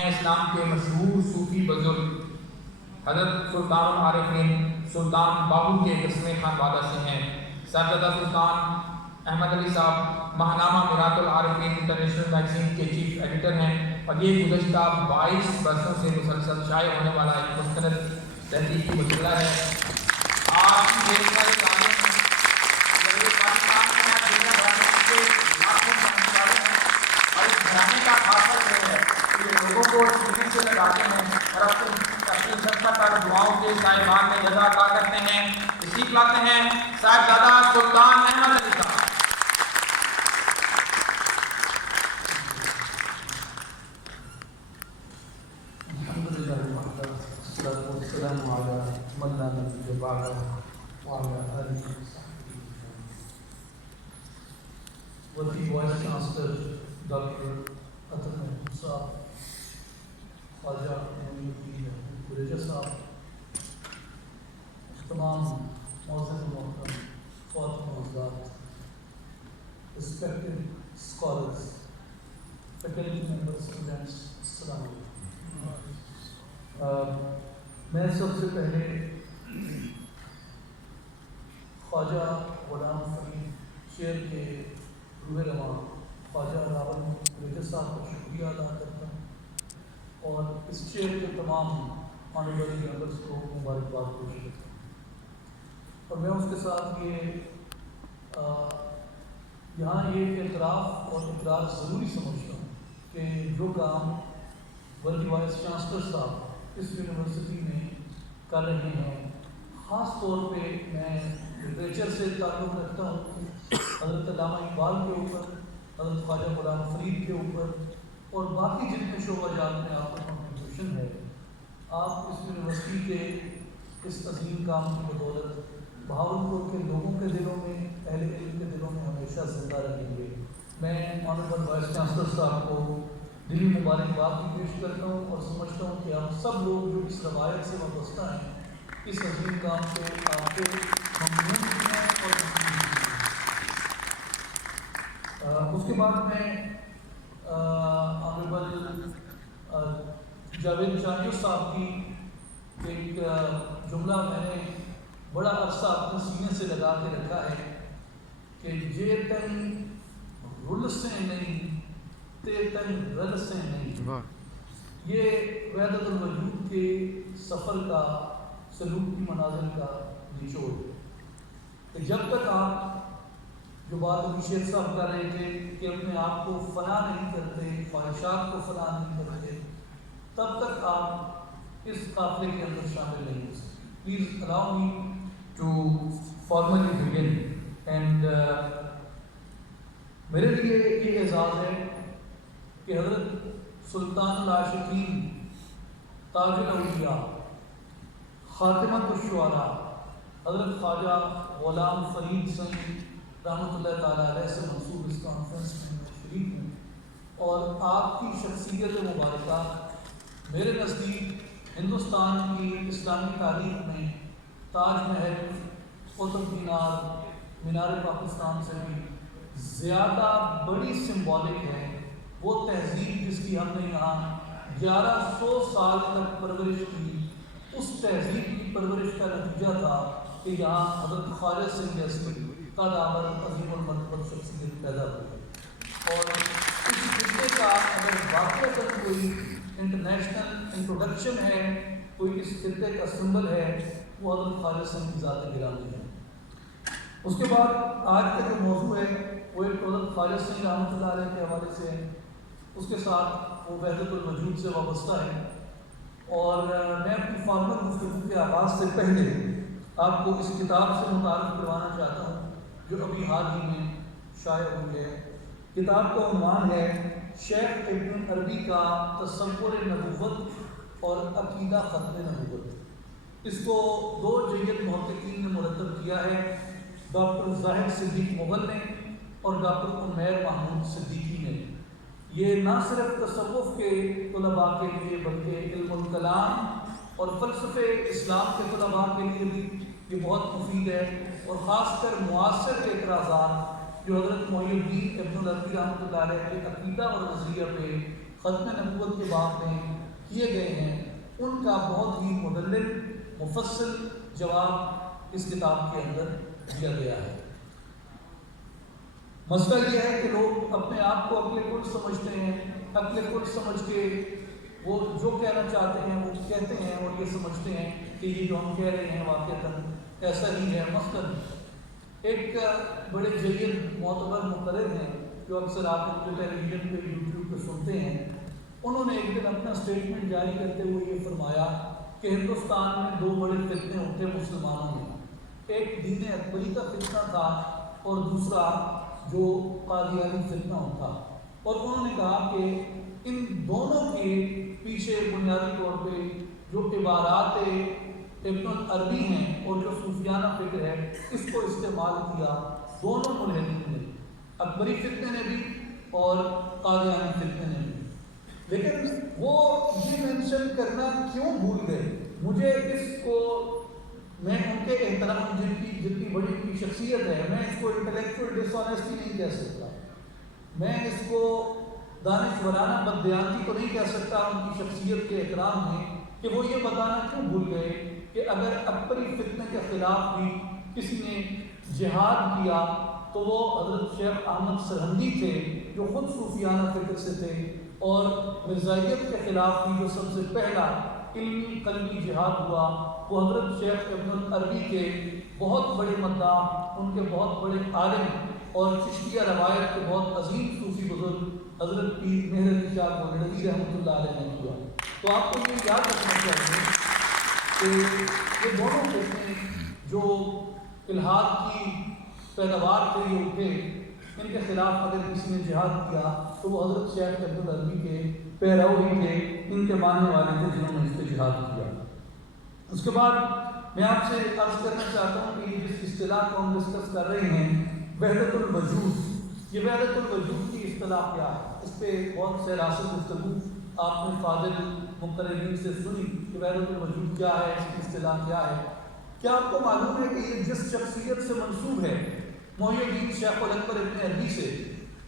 اسلام کے مشہور صوفی بزرگ حضرت سلطان العارفین سلطان باہو کے 10ویں خانوادہ سے ہیں۔ صاحبزادہ سلطان احمد علی صاحب ماہنامہ میراث العارفین انٹرنیشنل میگزین کے چیف ایڈیٹر ہیں اور یہ گزشتہ 22 برسوں سے مسلسل شائع ہونے والا ایک مستند تحقیقی مجلہ ہے۔ آج کی ڈیٹ میں پاکستان میں دنیا بھر کے لاکھوں سمجھنے والے ہیں اور اس گھرانے کا خاصہ یہ ہے کہ یہ لوگوں کو سینے سے لگاتے ہیں اور اپنی شفقت اور دعاؤں کے صاحبان میں جزا عطا کرتے ہیں۔ تشریف لاتے ہیں صاحبزادہ سلطان احمد علی صاحب۔ ورکی وائس چانسلر ڈاکٹر عطر محمود صاحب، خواجہ معین الدین قریشہ صاحب، تمام معزز و محترم خواتین و حضرات، respected scholars, faculty members, students، السلام علیکم۔ میں سب سے پہلے خواجہ غلام فرید شعر کے روح رواں خواجہ راول قریشہ صاحب کا شکریہ ادا کرتا ہوں اور اس شعر کے تمام آنریبل ممبرس کو مبارکباد پیش کرتا ہوں۔ اور میں اس کے ساتھ یہاں یہ اعتراف اور اقرار ضروری سمجھتا ہوں کہ جو کام ورکی وائس چانسلر صاحب اس یونیورسٹی میں کر رہے ہیں، خاص طور پہ میں لٹریچر سے تعلق رکھتا ہوں، حضرت علامہ اقبال کے اوپر، حضرت خواجہ غلام فرید کے اوپر اور باقی جتنے شعبہ جات میں آپ کا کنٹریبیوشن ہے، آپ اس یونیورسٹی کے اس عظیم کام کی بدولت بہاولپور کے لوگوں کے دلوں میں، اہل علم کے دلوں میں ہمیشہ زندہ رہیں گے۔ میں آنریبل وائس چانسلر صاحب کو دلی مبارکباد بھی پیش کرتا ہوں اور سمجھتا ہوں کہ آپ سب لوگ جو اس روایت سے وابستہ ہیں اس عظیم کام سے آپ کے ممنون ہیں اور اس کے بعد میں آنریبل جاوید چانیو صاحب کی ایک جملہ میں نے بڑا عرصہ اپنے سینے سے لگا کے رکھا ہے کہ جے تن رل سے نہیں تے تن رل سے نہیں۔ یہ وحدت الوجود کے سفر کا، سلوک کی منازل کا نچوڑ ہے کہ جب تک آپ جو بات ابھی شیخ صاحب کر رہے تھے کہ اپنے آپ کو فنا نہیں کرتے، خواہشات کو فنا نہیں کرتے، تب تک آپ اس قافلے کے اندر شامل نہیں ہو سکتے۔ Please allow me to formally begin and میرے لیے یہ اعزاز ہے کہ حضرت سلطان العاشقین، تاج الاولیاء، خاتمۃ الشعراء حضرت خواجہ غلام فرید سنگھ رحمۃ اللہ تعالیٰ علیہ سے منسوب اس کانفرنس میں شریک ہوں اور آپ کی شخصیت مبارکہ میرے نزدیک ہندوستان کی اسلامی تاریخ میں تاج محل، قطب مینار، مینار پاکستان سے بھی زیادہ بڑی سمبولک ہے۔ وہ تہذیب جس کی ہم نے یہاں 1100 سال تک پرورش کی، اس تہذیب کی پرورش کا نتیجہ تھا کہ یہاں حضرت خالد سنگھ جیسی قدامت عظیم المرتبہ شخصیت پیدا ہوئی اور اس خطے کا اگر واقعتاً کوئی انٹرنیشنل انٹروڈکشن ہے، کوئی اس خطے کا سمبل ہے، وہ حضرت خالد سنگھ کی ذات گرامی ہے۔ اس کے بعد آج کا جو موضوع ہے وہ ایک حضرت خالد سنگھ رحمۃ اللہ علیہ کے حوالے سے ہے، اس کے ساتھ وہ وحدت الوجود سے وابستہ ہے اور میں اپنی فارمل گفتگو کے آغاز سے پہلے آپ کو اس کتاب سے متعارف کروانا چاہتا ہوں جو ابھی حال ہی میں شائع ہوئی ہے۔ کتاب کا عنوان ہے شیخ ابن عربی کا تصور نبوت اور عقیدہ ختم نبوت۔ اس کو 2 جید محققین نے مرتب کیا ہے، ڈاکٹر زاہد صدیق مغل نے اور ڈاکٹر عمیر محمود صدیقی نے۔ یہ نہ صرف تصوف کے طلباء کے لیے بلکہ علم الکلام اور فلسفے اسلام کے طلباء کے لیے بھی یہ بہت مفید ہے اور خاص کر معاصر اعتراضات جو حضرت محی الدین ابن العربی رحمۃ اللہ علیہ کے عقیدہ اور نظریہ پہ ختم نبوت کے باب میں کیے گئے ہیں ان کا بہت ہی مدلل مفصل جواب اس کتاب کے اندر دیا گیا ہے۔ مسئلہ یہ ہے کہ لوگ اپنے آپ کو عقل کل سمجھتے ہیں، عقل کل سمجھ کے وہ جو کہنا چاہتے ہیں وہ کہتے ہیں اور یہ سمجھتے ہیں کہ یہ جو ہم کہہ رہے ہیں واقعتاً ایسا ہی ہے۔ مثلاً ایک بڑے جلیل معتبر مقرر ہیں جو اکثر آپ ان کو ٹیلی ویژن پہ یوٹیوب پہ سنتے ہیں، انہوں نے ایک دن اپنا اسٹیٹمنٹ جاری کرتے ہوئے یہ فرمایا کہ ہندوستان میں دو بڑے فتنے ہوتے ہیں مسلمانوں میں، ایک دین اکبری کا فتنہ تھا اور دوسرا جو قادیانی فتنہ ہوتا، اور انہوں نے کہا کہ ان دونوں کے پیچھے بنیادی طور پہ جو عبارات ابن العربی ہیں اور جو صوفیانہ فکر ہے اس کو استعمال کیا دونوں ملحدین نے، اکبری فتنے نے بھی اور قادیانی فتنے نے بھی۔ لیکن وہ یہ مینشن کرنا کیوں بھول گئے؟ مجھے اس کو، میں ان کے احترام جتنی بڑی ان کی شخصیت ہے، میں اس کو انٹلیکچوئل ڈس آنیسٹی نہیں کہہ سکتا، میں اس کو دانشورانہ بددیانتی تو نہیں کہہ سکتا ان کی شخصیت کے احترام میں، کہ وہ یہ بتانا کیوں بھول گئے کہ اگر اکبری فتنے کے خلاف بھی کسی نے جہاد کیا تو وہ حضرت شیخ احمد سرہندی تھے جو خود صوفیانہ فکر سے تھے، اور مرزائیت کے خلاف بھی جو سب سے پہلا علمی قلبی جہاد ہوا وہ حضرت شیخ ابن العربی کے بہت بڑے مداح، ان کے بہت بڑے عالم اور چشتیہ روایت کے بہت عظیم صوفی بزرگ حضرت پیر مہر علی شاہ گولڑوی رحمۃ اللہ علیہ نے کیا۔ تو آپ کو یہ یاد رکھنا چاہیے کہ یہ دونوں فتنے جو الحاد کی پیداوار سے یہ اٹھے، ان کے خلاف اگر کسی نے جہاد کیا تو وہ حضرت شیخ ابن العربی کے پیرو ہی تھے، ان کے ماننے والے تھے جنہوں نے اس پہ جہاد کیا۔ اس کے بعد میں آپ سے عرض کرنا چاہتا ہوں کہ جس اصطلاح کو ہم ڈسکس کر رہے ہیں وحدت الوجود، یہ وحدت الوجود کی اصطلاح کیا ہے؟ اس پہ بہت سے راسل گفتگو آپ نے فاضل مقررین سے سنی کہ وحدت الوجود کیا ہے، اس کی اصطلاح کیا ہے۔ کیا آپ کو معلوم ہے کہ یہ جس شخصیت سے منسوب ہے محی الدین شیخ الاکبر ابن عربی سے،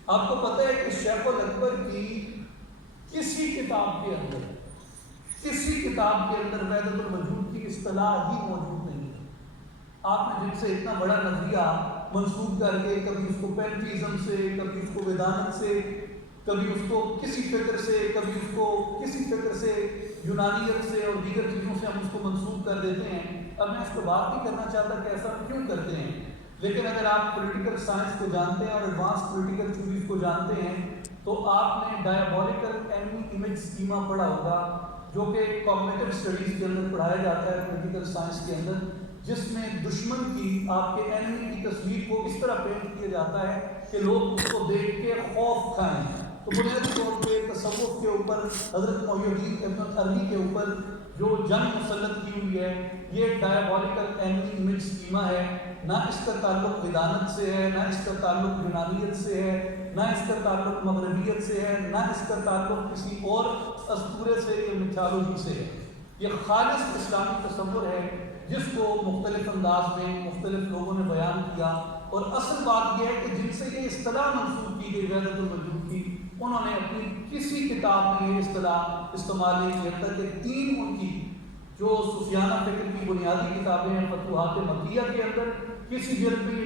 آپ کو پتہ ہے کہ شیخ الاکبر کی کسی کتاب کے اندر وحدت الوجود کی اصطلاح ہی موجود نہیں ہے۔ آپ نے جن سے اتنا بڑا نظریہ منسوب کر کے کبھی اس کو پینتھیزم سے، کبھی اس کو ویدانت سے، کبھی اس کو کسی فکر سے، کبھی اس کو کسی فکر سے، یونانیت سے اور دیگر چیزوں سے ہم اس کو منسوب کر دیتے ہیں۔ اب میں اس کو بات نہیں کرنا چاہتا کہ ایسا کیوں کرتے ہیں، لیکن اگر آپ پولیٹیکل سائنس کو جانتے ہیں اور ایڈوانس پولیٹیکل تھیوریز کو جانتے ہیں تو آپ نے ڈائبولیکل اینمی امیج اسکیما پڑھا ہوگا، جو کہ کوگنیٹو اسٹڈیز کے اندر پڑھایا جاتا ہے پولیٹیکل سائنس کے اندر، جس میں دشمن کی، آپ کے اینمی کی تصویر کو اس طرح پینٹ کیا جاتا ہے کہ لوگ اس کو دیکھ کے خوف کھائیں۔ تو بنیادی طور پہ تصوف کے اوپر حضرت محی الدین ابن العربی کے اوپر جو جنگ مسلط کی ہوئی ہے یہ ڈائبولیکل اینمی امیج اسکیما ہے، نہ اس کا تعلق ویدانت سے ہے، نہ اس کا تعلق یونانیت سے ہے، نہ اس کا تعلق مغربیت سے ہے، نہ اس کا تعلق کسی اور اسطورے سے یا میتھالوجی سے ہے۔ یہ خالص اسلامی تصور ہے جس کو مختلف انداز میں مختلف لوگوں نے بیان کیا، اور اصل بات یہ ہے کہ جن سے یہ اصطلاح منسوب کی گئی وحدت الوجود کی، انہوں نے اپنی کسی کتاب میں یہ اصطلاح استعمال نہیں کیا، تک کہ تین ان کی جو صوفیانہ فکر کی بنیادی کتابیں ہیں فتوحات مکیہ کے اندر کسی جلد میں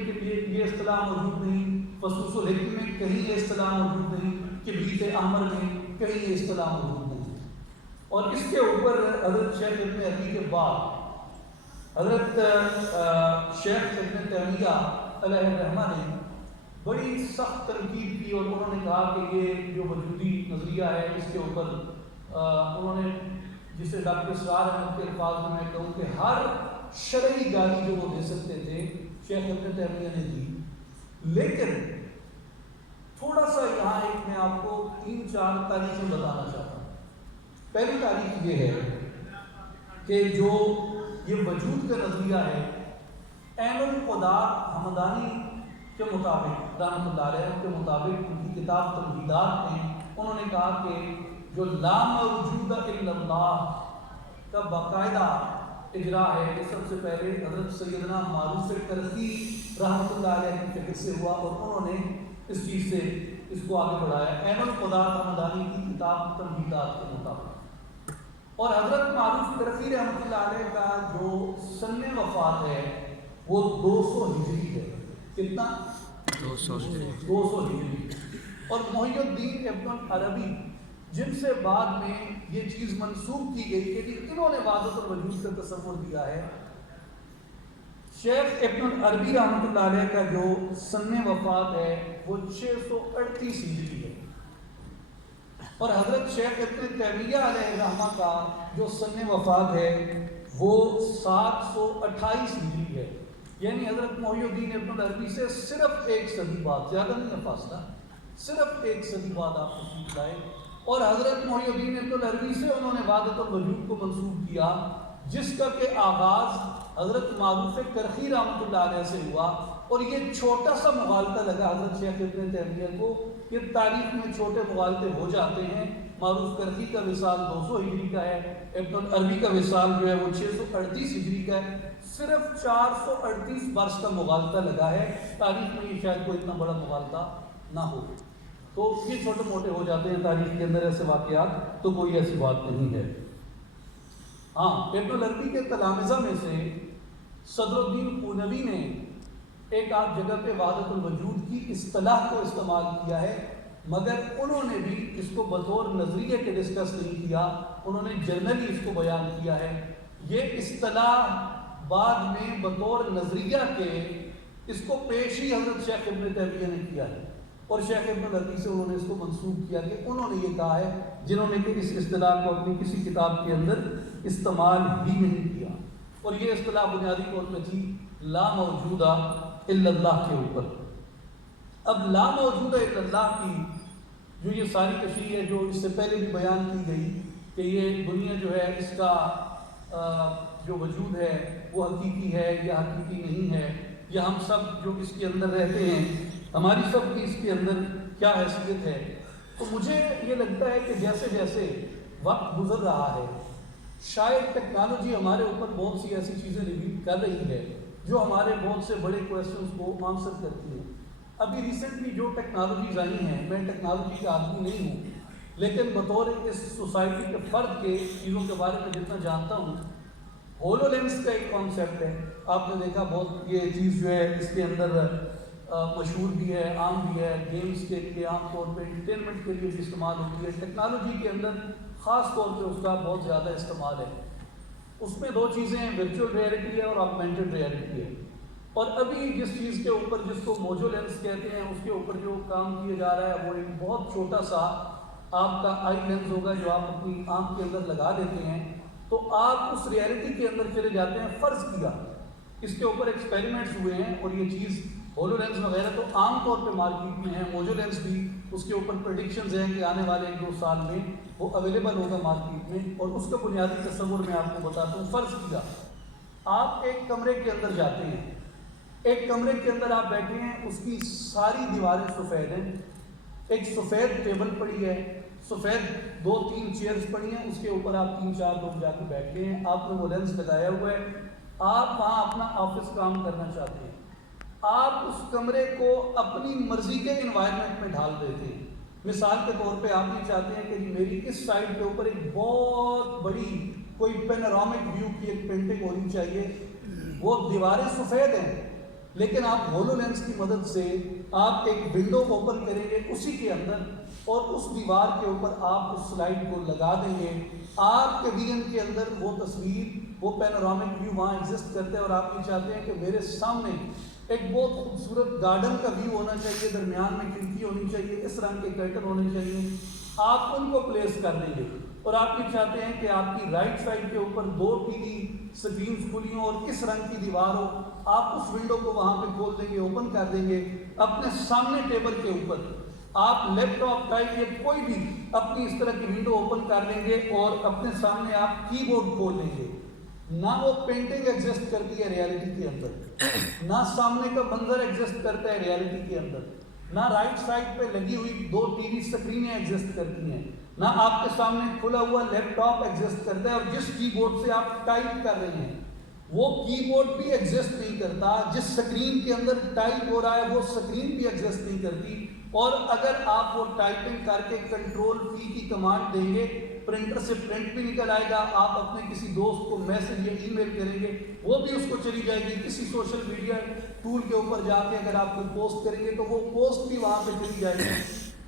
یہ اصطلاح موجود نہیں، فصوص الحکم میں کہیں یہ اصطلاح موجود نہیں، کبریت احمر میں کہیں یہ اصطلاح موجود نہیں۔ اور اس کے اوپر حضرت شیخ ابن عربی کے بعد حضرت شیخ ابن تیمیہ علیہ الرحمہ نے بڑی سخت تنقید کی، اور انہوں نے کہا کہ یہ جو وجودی نظریہ ہے اس کے اوپر انہوں نے، جسے ڈاکٹر اسرار احمد کے الفاظ میں کہوں کہ ہر شرعی گالی جو وہ دے سکتے تھے شیخ ابن تیمیہ نے دی۔ لیکن تھوڑا سا یہاں ایک میں آپ کو 3-4 تاریخیں بتانا چاہتا ہوں۔ پہلی تاریخ یہ ہے کہ جو یہ وجود کا نظریہ ہے عین القدات حمدانی کے مطابق رحمۃ اللہ علیہ کے مطابق ان کی کتاب تمہیدات میں انہوں نے کہا کہ جو لا موجود الا اللہ کا باقاعدہ اجرا ہے یہ سب سے پہلے حضرت سیدنا معروف کرخی رحمۃ اللہ علیہ کی فکر سے ہوا، اور انہوں نے اس چیز سے اس کو آگے بڑھایا عین القدات حمدانی کی کتاب تمہیدات کے مطابق. اور حضرت معروف کرخی رحمۃ اللہ علیہ کا جو سن وفات ہے وہ 200 ہجری ہے. کتنا؟ 200 ہجری. اور محی الدین ابن العربی جن سے بعد میں یہ چیز منسوخ کی گئی کہ انہوں نے وحدت الوجود کا تصور دیا ہے. شیخ ابن العربی رحمۃ اللہ علیہ کا جو سن وفات ہے وہ 638 ہجری ہے. اور حضرت شیخ ابن تیمیہ علیہ رحمہ کا جو سن وفات ہے وہ 728 ہجری ہے. یعنی حضرت محی الدین ابن العربی سے صرف ایک صدی بعد، زیادہ نہیں ہے فاصلہ، صرف ایک صدی بعد آپ تشریف لائے. اور حضرت محی الدین ابن العربی سے انہوں نے وحدت الوجود کو منسوخ کیا، جس کا کہ آغاز حضرت معروف کرخی رحمۃ اللہ علیہ سے ہوا. اور یہ چھوٹا سا مغالطہ لگا حضرت شیخ ابن تیمیہ کو. یہ تاریخ میں چھوٹے مغالطے ہو جاتے ہیں. معروف کرخی کا وصال 200 ہجری کا ہے، ابن العربی کا وصال جو ہے وہ 638 ہجری کا ہے. صرف 438 برس کا مغالطہ لگا ہے. تاریخ میں یہ شاید کوئی اتنا بڑا مغالطہ نہ ہو. تو یہ چھوٹے موٹے ہو جاتے ہیں تاریخ کے اندر ایسے واقعات، تو کوئی ایسی بات نہیں ہے. ہاں، ابن العربی کے تلامذہ میں سے صدر الدین قونوی نے ایک آدھ جگہ پہ وحدت الوجود کی اصطلاح کو استعمال کیا ہے، مگر انہوں نے بھی اس کو بطور نظریے کے ڈسکس نہیں کیا، انہوں نے جنرلی اس کو بیان کیا ہے. یہ اصطلاح بعد میں بطور نظریہ کے اس کو پیش ہی حضرت شیخ ابن تیمیہ نے کیا ہے. اور شیخ ابن العربی سے انہوں نے اس کو منسوخ کیا کہ انہوں نے یہ کہا ہے، جنہوں نے کہ اس اصطلاح کو اپنی کسی کتاب کے اندر استعمال ہی نہیں کیا. اور یہ اصطلاح بنیادی طور پہ تھی لا موجودہ الا اللہ کے اوپر. اب لا موجودہ الا اللہ کی جو یہ ساری تشریح ہے، جو اس سے پہلے بھی بیان کی گئی کہ یہ دنیا جو ہے اس کا جو وجود ہے وہ حقیقی ہے یا حقیقی نہیں ہے، یا ہم سب جو اس کے اندر رہتے ہیں ہماری سب کی اس کے اندر کیا حیثیت ہے. تو مجھے یہ لگتا ہے کہ جیسے جیسے وقت گزر رہا ہے شاید ٹیکنالوجی ہمارے اوپر بہت سی ایسی چیزیں ریویل کر رہی ہے جو ہمارے بہت سے بڑے کویسچنس کو آنسر کرتی ہیں. ابھی ریسنٹلی جو ٹیکنالوجیز آئی ہیں، میں ٹیکنالوجی کا آدمی نہیں ہوں، لیکن بطور اس سوسائٹی کے فرد کے چیزوں کے بارے میں جتنا جانتا ہوں، ہولو لینس کا ایک کانسیپٹ ہے. آپ نے دیکھا بہت یہ چیز جو ہے اس کے اندر مشہور بھی ہے، عام بھی ہے، گیمز کے لیے عام طور پہ انٹرٹینمنٹ کے لیے بھی استعمال ہوتی ہے. ٹیکنالوجی کے اندر خاص طور پہ اس کا بہت زیادہ استعمال ہے. اس میں دو چیزیں ہیں، ورچوئل ریئلٹی ہے اور آگمنٹڈ ریئلٹی ہے. اور ابھی جس چیز کے اوپر، جس کو موجو لینس کہتے ہیں، اس کے اوپر جو کام کیا جا رہا ہے وہ ایک بہت چھوٹا سا آپ کا آئی لینس ہوگا جو آپ اپنی آنکھ کے اندر لگا دیتے ہیں، تو آپ اس ریئلٹی کے اندر چلے جاتے ہیں. فرض کیا اس کے اوپر ایکسپیریمنٹس ہوئے ہیں، اور یہ چیز ہولو لینس وغیرہ تو عام طور پہ مارکیٹ میں ہے، موجو لینس بھی اس کے اوپر پریڈکشنز ہیں کہ آنے والے 1-2 سال میں وہ اویلیبل ہوگا مارکیٹ میں. اور اس کا بنیادی تصور میں آپ کو بتاتا ہوں. فرض کیا آپ ایک کمرے کے اندر جاتے ہیں، ایک کمرے کے اندر آپ بیٹھے ہیں، اس کی ساری دیواریں سفید ہیں، ایک سفید ٹیبل پڑی ہے، سفید 2-3 چیئرز پڑی ہیں، اس کے اوپر آپ 3-4 لوگ جا کے بیٹھے ہیں، آپ نے وہ لینس لگایا ہوا ہے، آپ وہاں اپنا آفس کام کرنا چاہتے ہیں. آپ اس کمرے کو اپنی مرضی کے انوائرمنٹ میں ڈھال دیتے ہیں. مثال کے طور پہ آپ یہ چاہتے ہیں کہ میری اس سائڈ کے اوپر ایک بہت بڑی کوئی پینورامک ویو کی ایک پینٹنگ ہونی چاہیے. وہ دیواریں سفید ہیں، لیکن آپ ہولو لینس کی مدد سے آپ ایک ونڈو اوپن کریں گے اسی کے اندر، اور اس دیوار کے اوپر آپ اس سلائڈ کو لگا دیں گے. آپ کے ویژن کے اندر وہ تصویر، وہ پینورامک ویو وہاں ایگزسٹ کرتے ہیں، اور آپ یہ چاہتے ہیں کہ میرے سامنے ایک بہت خوبصورت گارڈن کا ویو ہونا چاہیے، درمیان میں کھڑکی ہونی چاہیے، اس رنگ کے کرٹن ہونے چاہیے. آپ ان کو پلیس کر دیں گے، اور آپ یہ چاہتے ہیں کہ آپ کی رائٹ سائڈ کے اوپر 2 ٹی وی اسکرینس کھلی ہوں اور اس رنگ کی دیوار ہو. آپ اس ونڈو کو وہاں پہ کھول دیں گے، اوپن کر دیں گے. اپنے سامنے ٹیبل کے اوپر آپ لیپ ٹاپ ٹائپ یا کوئی بھی اپنی اس طرح کی ونڈو اوپن کر لیں گے، اور اپنے سامنے آپ کی بورڈ کھول لیں گے. نہ وہ پینٹنگ ایگزسٹ کرتی ہے ریالٹی کے اندر، نہ سامنے کا منظر ایگزسٹ کرتا ہے ریالٹی کے اندر، نہ رائٹ سائڈ پہ لگی ہوئی 2 ٹی وی اسکرینیں ایگزسٹ کرتی ہیں، نہ آپ کے سامنے کھلا ہوا لیپ ٹاپ ایگزسٹ کرتا ہے. اور جس کی بورڈ سے آپ ٹائپ کر رہے ہیں وہ کی بورڈ بھی ایگزسٹ نہیں کرتا. جس سکرین کے اندر ٹائپ ہو رہا ہے وہ سکرین بھی ایگزسٹ نہیں کرتی. اور اگر آپ وہ ٹائپنگ کر کے کنٹرول پی کی کمانڈ دیں گے، پرنٹر سے پرنٹ بھی نکل آئے گا، آپ اپنے کسی دوست کو میسج یا ای میل کریں گے وہ بھی اس کو چلی جائے گی، کسی سوشل میڈیا ٹول کے اوپر جا کے اگر آپ کوئی پوسٹ کریں گے تو وہ پوسٹ بھی وہاں پہ چلی جائے گی،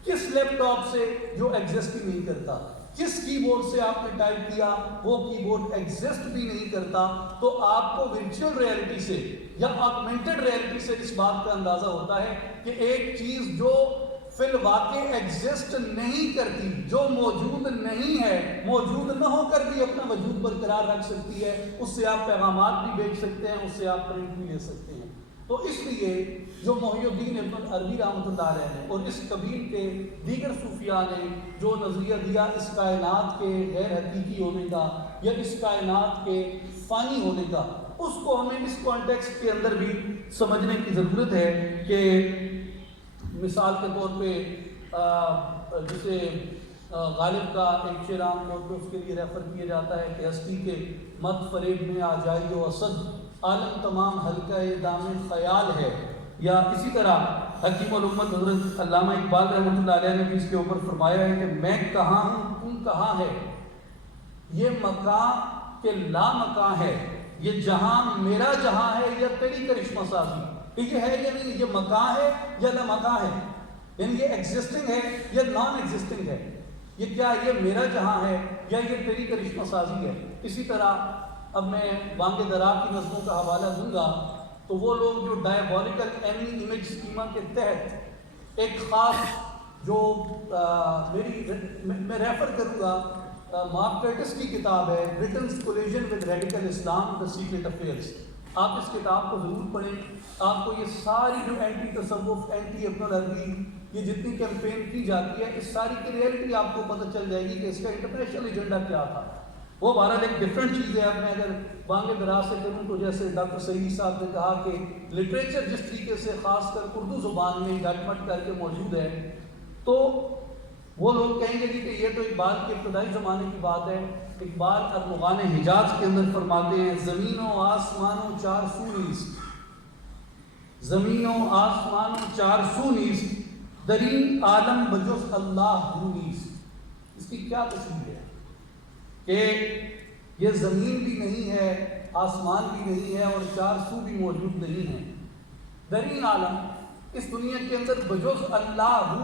کس لیپ ٹاپ سے جو ایگزسٹ ہی نہیں کرتا، کس کی بورڈ سے آپ نے ٹائپ کیا وہ کی بورڈ ایگزسٹ بھی نہیں کرتا، تو آپ کو ورچوئل ریئلٹی سے یا آگمنٹڈ ریئلٹی سے اس بات کا اندازہ ہوتا ہے کہ ایک چیز جو فی الواقع ایگزسٹ نہیں کرتی، جو موجود نہیں ہے، موجود نہ ہو کر بھی اپنا وجود برقرار رکھ سکتی ہے، اس سے آپ پیغامات بھی بھیج سکتے ہیں، اس سے آپ پرنٹ بھی لے سکتے ہیں۔ تو اس لیے جو محی الدین ابن عربی رحمۃ اللہ علیہ نے اور اس قبیل کے دیگر صوفیاء نے جو نظریہ دیا اس کائنات کے غیر حقیقی ہونے کا یا اس کائنات کے فانی ہونے کا، اس کو ہمیں اس کانٹیکسٹ کے اندر بھی سمجھنے کی ضرورت ہے کہ مثال کے طور پہ جسے غالب کا ایک شعر عام طور پہ اس کے لیے ریفر کیا جاتا ہے کہ ہستی کے مت فریب میں آ جائی و اسد، عالم تمام حلقہ دام خیال ہے، یا اسی طرح حکیم الامت حضرت علامہ اقبال رحمۃ اللہ علیہ نے بھی اس کے اوپر فرمایا ہے کہ میں کہاں ہوں تم کہاں ہے، یہ مکان کے لا مکان ہے، یہ جہاں میرا جہاں ہے یا تیری کرشمہ سازی، یہ ہے یا نہیں، یہ مکان ہے یا نہ مکان ہے، یعنی یہ ایگزسٹنگ ہے یا نان ایگزسٹنگ ہے، یہ کیا یہ میرا جہاں ہے یا یہ تیری کرشمہ سازی ہے۔ اسی طرح اب میں بانگ درا کی نظموں کا حوالہ دوں گا تو وہ لوگ جو ڈائبولیکل اینی امیج اسکیما کے تحت ایک خاص جو میں ریفر کروں گا مارک کرٹس کی کتاب ہے Britain's collusion with radical Islam the secret affairs, آپ اس کتاب کو ضرور پڑھیں، آپ کو یہ ساری جو اینٹی تصوف، اینٹی ابن العربی، یہ جتنی کیمپین کی جاتی ہے اس ساری کی ریئلٹی آپ کو پتہ چل جائے گی کہ اس کا انٹرنیشنل ایجنڈا کیا تھا۔ وہ بہرحال ایک ڈفرینٹ چیز ہے۔ اب میں اگر بانگ درا سے کروں تو جیسے ڈاکٹر سعید صاحب نے کہا کہ لٹریچر جس طریقے سے خاص کر اردو زبان میں ڈاکیومنٹ کر کے موجود ہے، تو وہ لوگ کہیں گے کہ یہ تو اقبال کے ابتدائی زمانے کی بات ہے۔ اقبال ارمغان حجاز کے اندر فرماتے ہیں زمین و آسمان و چار سو نیست، زمین و آسمان و چار سو نیست، درین عالم بجز اللہ نیست۔ اس کی کیا تصویر ہے کہ یہ زمین بھی نہیں ہے، آسمان بھی نہیں ہے اور چار سو بھی موجود نہیں ہے، درین عالم اس دنیا کے اندر بجز اللہ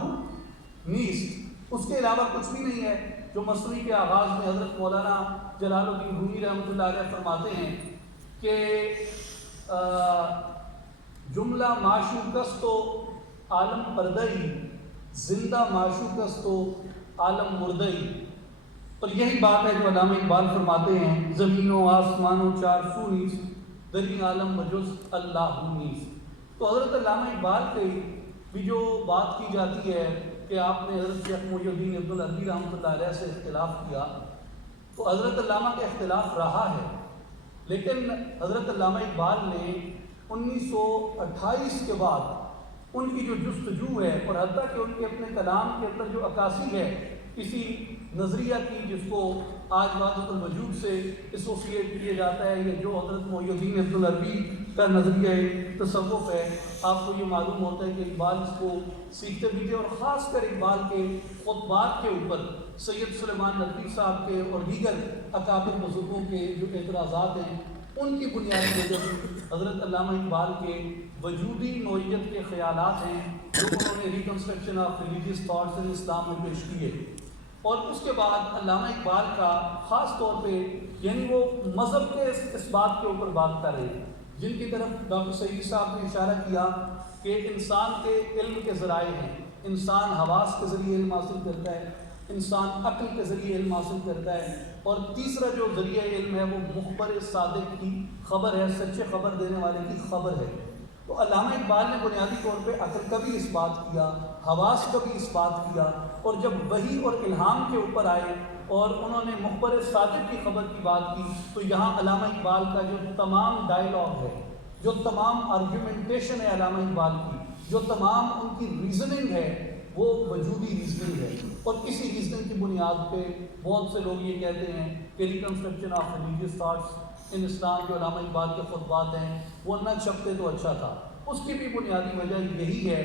نیست، اس کے علاوہ کچھ بھی نہیں ہے۔ جو مصنوعی کے آغاز میں حضرت مولانا جلال الدین رومی رحمۃ اللہ علیہ فرماتے ہیں کہ جملہ معشوقست تو عالم پردئی، زندہ معشوقست تو عالم مردئی، اور یہی بات ہے جو علامہ اقبال فرماتے ہیں زمین و آسمان و چار سو نیست، درین عالم بجز اللہ نیست۔ تو حضرت علامہ اقبال کی بھی جو بات کی جاتی ہے کہ آپ نے حضرت شیخ محی الدین ابن العربی رحمۃ اللہ علیہ سے اختلاف کیا، تو حضرت علامہ کا اختلاف رہا ہے، لیکن حضرت علامہ اقبال نے 1928 کے بعد ان کی جو جستجو ہے اور حتیٰ کہ ان کے اپنے کلام کے اندر جو عکاسی ہے کسی نظریہ کی جس کو آج وحدت الوجود سے ایسوسیٹ کیا جاتا ہے، یہ جو حضرت محی الدین ابن العربی کا نظریہ تصوف ہے، آپ کو یہ معلوم ہوتا ہے کہ اقبال اس کو سیکھتے بھی تھے، اور خاص کر اقبال کے خطبات کے اوپر سید سلیمان ندوی صاحب کے اور دیگر اکابر بزرگوں کے جو اعتراضات ہیں ان کی بنیادی وجہ حضرت علامہ اقبال کے وجودی نوعیت کے خیالات ہیں جو انہوں نے reconstruction of religious thoughts in Islam میں پیش کیے۔ اور اس کے بعد علامہ اقبال کا خاص طور پہ یعنی وہ مذہب کے اس بات کے اوپر بات کر رہے ہیں جن کی طرف ڈاکٹر سعید صاحب نے اشارہ کیا کہ انسان کے علم کے ذرائع ہیں، انسان حواس کے ذریعے علم حاصل کرتا ہے، انسان عقل کے ذریعے علم حاصل کرتا ہے، اور تیسرا جو ذریعہ علم ہے وہ مخبر صادق کی خبر ہے، سچے خبر دینے والے کی خبر ہے۔ تو علامہ اقبال نے بنیادی طور پہ عقل کا بھی اس بات کیا، حواس کا بھی اس بات کیا، اور جب وحی اور الہام کے اوپر آئے اور انہوں نے مخبر صادق کی خبر کی بات کی تو یہاں علامہ اقبال کا جو تمام ڈائیلاگ ہے، جو تمام آرگیومنٹیشن ہے علامہ اقبال کی، جو تمام ان کی ریزننگ ہے وہ وجودی ریزننگ ہے، اور اسی ریزننگ کی بنیاد پہ بہت سے لوگ یہ کہتے ہیں کہ reconstruction of religious thoughts in Islam جو علامہ اقبال کے خطبات ہیں وہ نہ چھپتے تو اچھا تھا۔ اس کی بھی بنیادی وجہ یہی ہے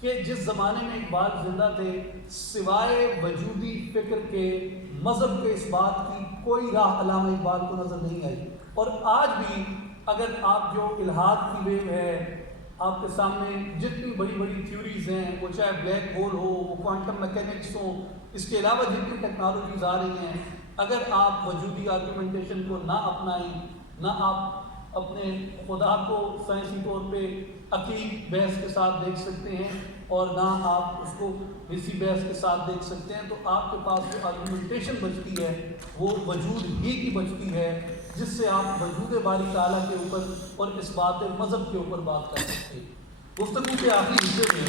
کہ جس زمانے میں اقبال زندہ تھے سوائے وجودی فکر کے مذہب کے اس بات کی کوئی راہ علامہ اقبال کو نظر نہیں آئی. اور آج بھی اگر آپ جو الہاد کی ویو ہے آپ کے سامنے جتنی بڑی بڑی تھیوریز ہیں وہ چاہے بلیک ہول ہو وہ کوانٹم میکینکس ہو اس کے علاوہ جتنی ٹیکنالوجیز آ رہی ہیں اگر آپ وجودی آرگومنٹیشن کو نہ اپنائیں نہ آپ اپنے خدا کو سائنسی طور پہ عقیق بحث کے ساتھ دیکھ سکتے ہیں اور نہ آپ اس کو حصی بحث کے ساتھ دیکھ سکتے ہیں تو آپ کے پاس جو آرگومنٹیشن بچتی ہے وہ وجود ہی کی بچتی ہے جس سے آپ وجود باری تعالیٰ کے اوپر اور اس بات مذہب کے اوپر بات کر سکتے ہیں. گفتگو کے آخری حصے میں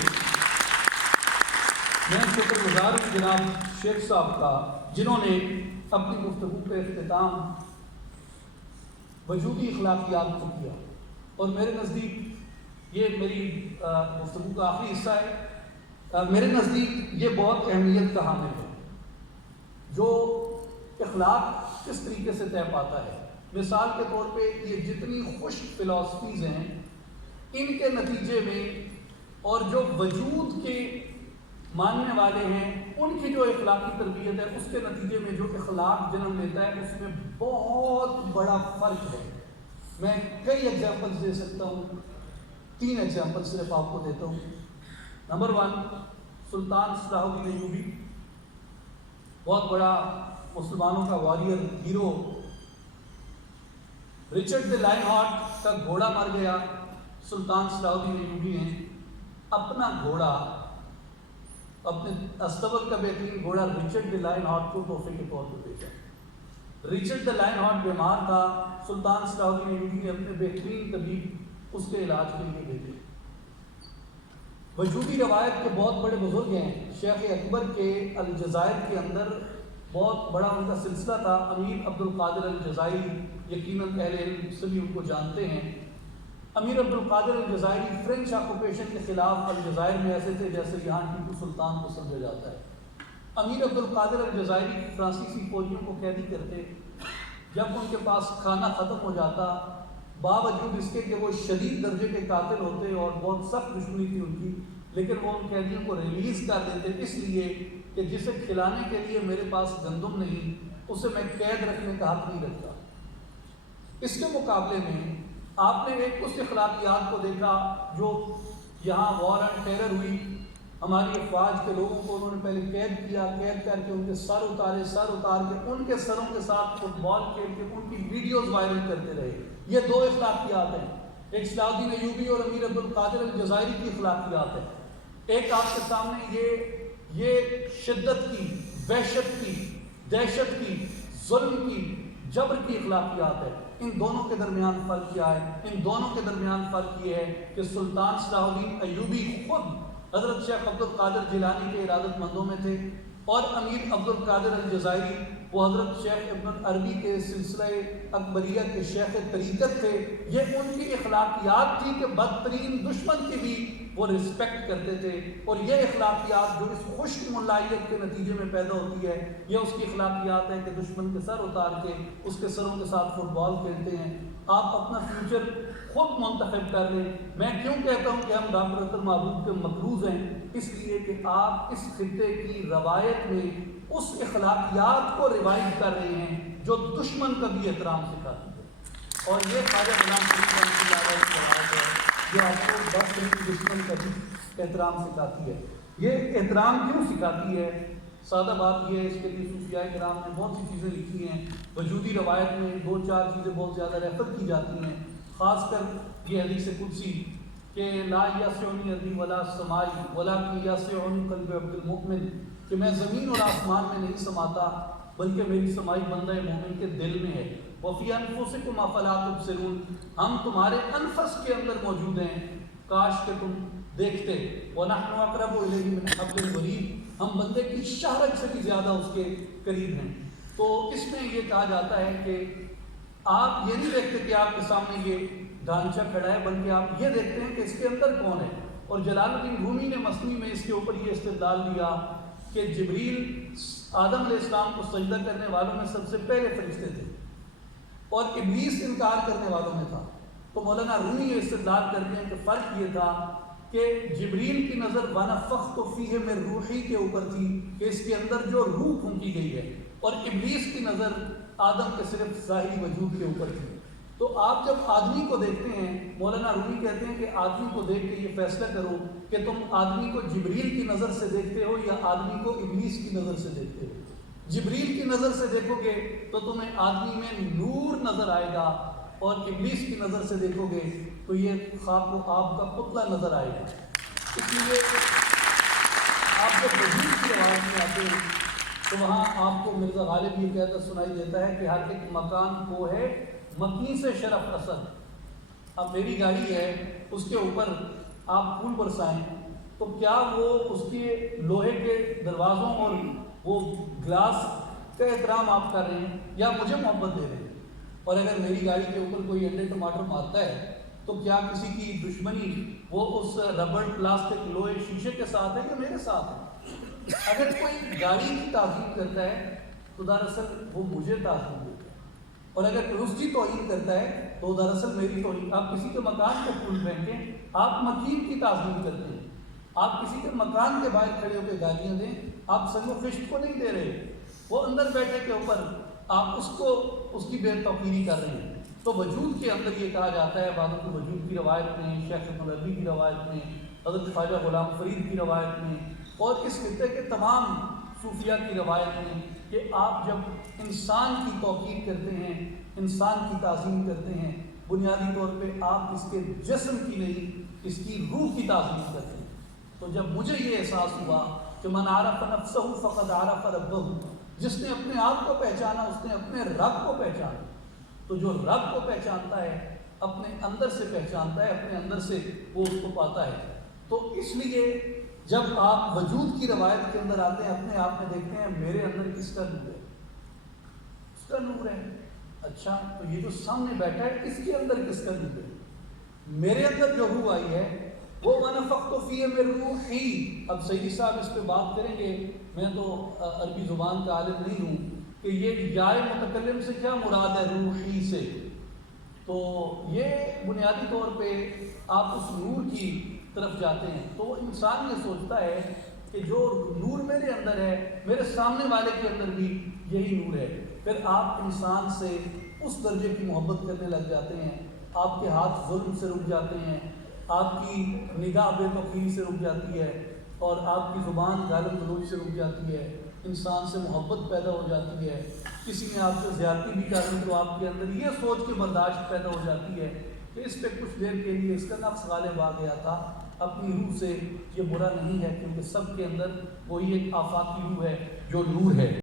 میں شکر گزار ہوں جناب شیخ صاحب کا جنہوں نے اپنی گفتگو کا اختتام وجودی اخلاقیات کو کیا اور میرے نزدیک یہ میری گفتگو کا آخری حصہ ہے. میرے نزدیک یہ بہت اہمیت کا حامل ہے. جو اخلاق کس طریقے سے طے پاتا ہے مثال کے طور پہ یہ جتنی خشک فلاسفیز ہیں ان کے نتیجے میں اور جو وجود کے ماننے والے ہیں ان کی جو اخلاقی تربیت ہے اس کے نتیجے میں جو اخلاق جنم لیتا ہے اس میں بہت بڑا فرق ہے. میں کئی ایگزامپلس دے سکتا ہوں 3 ایگزامپل صرف آپ کو دیتا ہوں. نمبر 1 سلطان صلاح الدین ایوبی بہت بڑا مسلمانوں کا واریر ہیرو. رچرڈ دی لائن ہارٹ کا گھوڑا مر گیا. سلطان صلاح الدین ایوبی نے اپنا گھوڑا اپنے استبل کا بہترین گھوڑا رچرڈ دی لائن ہارٹ کو تحفے کے طور پر بھیجا. رچرڈ دی لائن ہارٹ بیمار تھا. سلطان صلاح الدین ایوبی نے اپنے بہترین طبیب اس کے علاج کے لیے بھیجے. وجودی روایت کے بہت بڑے بزرگ ہیں. شیخ اکبر کے الجزائر کے اندر بہت بڑا ان کا سلسلہ تھا. امیر عبد القادر الجزائری یقیناً اہل علم سبھی ان کو جانتے ہیں. امیر عبد القادر الجزائری فرینچ آکوپیشن کے خلاف الجزائر میں ایسے تھے جیسے یہاں ٹیپو سلطان کو سمجھا جاتا ہے. امیر عبد القادر الجزائری فرانسیسی فوجیوں کو قیدی کرتے. جب ان کے پاس کھانا ختم ہو جاتا باوجود اس کے کہ وہ شدید درجے کے قاتل ہوتے اور بہت سخت دشمنی تھی ان کی لیکن وہ ان قیدیوں کو ریلیز کر دیتے اس لیے کہ جسے کھلانے کے لیے میرے پاس گندم نہیں اسے میں قید رکھنے کا حق نہیں رکھتا. اس کے مقابلے میں آپ نے ایک اس اخلاقیات کو دیکھا جو یہاں وار اینڈ ٹیرر ہوئی. ہماری افواج کے لوگوں کو انہوں نے پہلے قید کیا. قید کر کے ان کے سر اتارے. سر اتار کے ان کے سروں کے ساتھ فٹ بال کھیل کے ان کی ویڈیوز وائرل کرتے رہے. یہ 2 اخلاقیات ہیں. ایک صلاح الدین ایوبی اور امیر عبد القادر الجزائری کی اخلاقیات ہے. ایک آپ کے سامنے یہ شدت کی وحشت کی دہشت کی ظلم کی جبر کی اخلاقیات ہے. ان دونوں کے درمیان فرق کیا ہے؟ ان دونوں کے درمیان فرق یہ ہے کہ سلطان صلاح الدین ایوبی خود حضرت شیخ عبد القادر جیلانی کے ارادت مندوں میں تھے اور امیر عبد القادر الجزائری وہ حضرت شیخ ابن العربی کے سلسلہ اکبریہ کے شیخ طریقت تھے. یہ ان کی اخلاقیات تھی کہ بدترین دشمن کی بھی وہ رسپیکٹ کرتے تھے. اور یہ اخلاقیات جو اس خشک ملائیت کے نتیجے میں پیدا ہوتی ہے یہ اس کی اخلاقیات ہے کہ دشمن کے سر اتار کے اس کے سروں کے ساتھ فٹ بال کھیلتے ہیں. آپ اپنا فیوچر خود منتخب کر لیں. میں کیوں کہتا ہوں کہ ہم ڈاکٹر عطر محبوب کے مقروض ہیں؟ اس لیے کہ آپ اس خطے کی روایت میں اس اخلاقیات کو روایت کر رہے ہیں جو دشمن کا بھی احترام سکھاتی ہے. اور یہ خواجہ غلام فرید رحمۃ اللہ علیہ کی روایت ہے جو آپ کو بس دشمن کا بھی احترام سکھاتی ہے. یہ احترام کیوں سکھاتی ہے؟ سادہ بات یہ ہے اس کے لیے صوفیاء کرام نے بہت سی چیزیں لکھی ہیں. وجودی روایت میں 2-4 چیزیں بہت زیادہ ریفر کی جاتی ہیں. خاص کر یہ حدیث قدسی کہ لا یسعنی ارضی ولا سمائی ولکن یسعنی قلب عبد المؤمن کہ میں زمین اور آسمان میں نہیں سماتا بلکہ میری سمائی بندہ مومن کے دل میں ہے. وفی انفسکم افلا تبصرون ہم تمہارے انفس کے اندر موجود ہیں کاش کہ تم دیکھتے. ونحن اقرب الیہ من حبل الورید ہم بندے کی شہرت سے بھی زیادہ اس کے قریب ہیں. تو اس میں یہ کہا جاتا ہے کہ آپ یہ نہیں دیکھتے کہ آپ کے سامنے یہ ڈھانچہ کھڑا ہے بلکہ آپ یہ دیکھتے ہیں کہ اس کے اندر کون ہے. اور جلال الدین رومی نے مثنی میں اس کے اوپر یہ استدلال دیا کہ جبریل آدم علیہ السلام کو سجدہ کرنے والوں میں سب سے پہلے فرشتے تھے اور ابلیس انکار کرنے والوں میں تھا. تو مولانا رومی یہ استدلال کرتے ہیں کہ فرق یہ تھا کہ جبریل کی نظر وَنَفَخْتُ فِيهِ مِن روحی کے اوپر تھی کہ اس کے اندر جو روح پھونکی گئی ہے، اور ابلیس کی نظر آدم کے صرف ظاہری وجود کے اوپر تھی۔ تو آپ جب آدمی کو دیکھتے ہیں، مولانا رومی کہتے ہیں کہ آدمی کو دیکھ کے یہ فیصلہ کرو کہ تم آدمی کو جبریل کی نظر سے دیکھتے ہو یا آدمی کو ابلیس کی نظر سے دیکھتے ہو۔ جبریل کی نظر سے دیکھو گے تو تمہیں آدمی میں نور نظر آئے گا، اور ابلیس کی نظر سے دیکھو گے تو یہ خاک و آب کا پتلا نظر آئے گا۔ اس لیے آپ جب وجود کی آواز میں آتے ہیں تو وہاں آپ کو مرزا غالب یہ کہتا سنائی دیتا ہے کہ ہر ایک مکان کو ہے مکنی سے شرف اثر۔ اب میری گاڑی ہے، اس کے اوپر آپ پھول برسائیں تو کیا وہ اس کے لوہے کے دروازوں اور وہ گلاس کا احترام آپ کر رہے ہیں یا مجھے محبت دے رہے ہیں؟ اور اگر میری گاڑی کے اوپر کوئی انڈے ٹماٹر مارتا ہے تو کیا کسی کی دشمنی وہ اس ربڑ پلاسٹک لوہے شیشے کے ساتھ ہے یا میرے ساتھ ہے؟ اگر کوئی گاڑی کی تعظیم کرتا ہے تو دراصل وہ مجھے تعظیم دیتا ہے، اور اگر کوئی اس کی توہین کرتا ہے تو دراصل میری توہین۔ آپ کسی کے مکان کو پھول پھینکیں، آپ مکین کی تعظیم کرتے ہیں۔ آپ کسی کے مکان کے باہر کھڑے ہو کے گالیاں دیں، آپ سنگ و خشت کو نہیں دے رہے، وہ اندر بیٹھے کے اوپر آپ اس کی بے توقیری کر رہے ہیں۔ تو وجود کے اندر یہ کہا جاتا ہے، بعضوں کی وجود کی روایت میں، شیخ عربی کی روایت میں، حضرت خواجہ غلام فرید کی روایت میں، اور اس خطے کے تمام صوفیہ کی روایت میں، کہ آپ جب انسان کی توقیر کرتے ہیں، انسان کی تعظیم کرتے ہیں، بنیادی طور پہ آپ اس کے جسم کی نہیں، اس کی روح کی تعظیم کرتے ہیں۔ تو جب مجھے یہ احساس ہوا کہ من عرف نفسہ فقد عرف ربہ، جس نے اپنے آپ کو پہچانا اس نے اپنے رب کو پہچانا، تو جو رب کو پہچانتا ہے اپنے اندر سے پہچانتا ہے، اپنے اندر سے وہ اس کو پاتا ہے۔ تو اس لیے جب آپ وجود کی روایت کے اندر آتے ہیں، اپنے آپ میں دیکھتے ہیں میرے اندر کس کا نور ہے، اس کا نور ہے۔ اچھا، تو یہ جو سامنے بیٹھا ہے اس کے اندر کس کا نور ہے؟ میرے اندر جو روح آئی ہے وہ وَنَفَخْتُ فِيهِ مِن رُوحِي۔ اب سیدی صاحب اس پہ بات کریں گے، میں تو عربی زبان کا عالم نہیں ہوں کہ یہ یائے متکلم سے کیا مراد ہے روحی سے۔ تو یہ بنیادی طور پہ آپ اس نور کی طرف جاتے ہیں تو انسان یہ سوچتا ہے کہ جو نور میرے اندر ہے میرے سامنے والے کے اندر بھی یہی نور ہے۔ پھر آپ انسان سے اس درجے کی محبت کرنے لگ جاتے ہیں، آپ کے ہاتھ ظلم سے رک جاتے ہیں، آپ کی نگاہ بے توقیری سے رک جاتی ہے، اور آپ کی زبان گالی گلوچ سے رک جاتی ہے، انسان سے محبت پیدا ہو جاتی ہے۔ کسی نے آپ سے زیادتی بھی کر دی تو آپ کے اندر یہ سوچ کے برداشت پیدا ہو جاتی ہے کہ اس پہ کچھ دیر کے لیے اس کا نفس غالب آ گیا تھا، اپنی روح سے یہ برا نہیں ہے، کیونکہ سب کے اندر وہی ایک آفاقی روح ہے جو نور ہے۔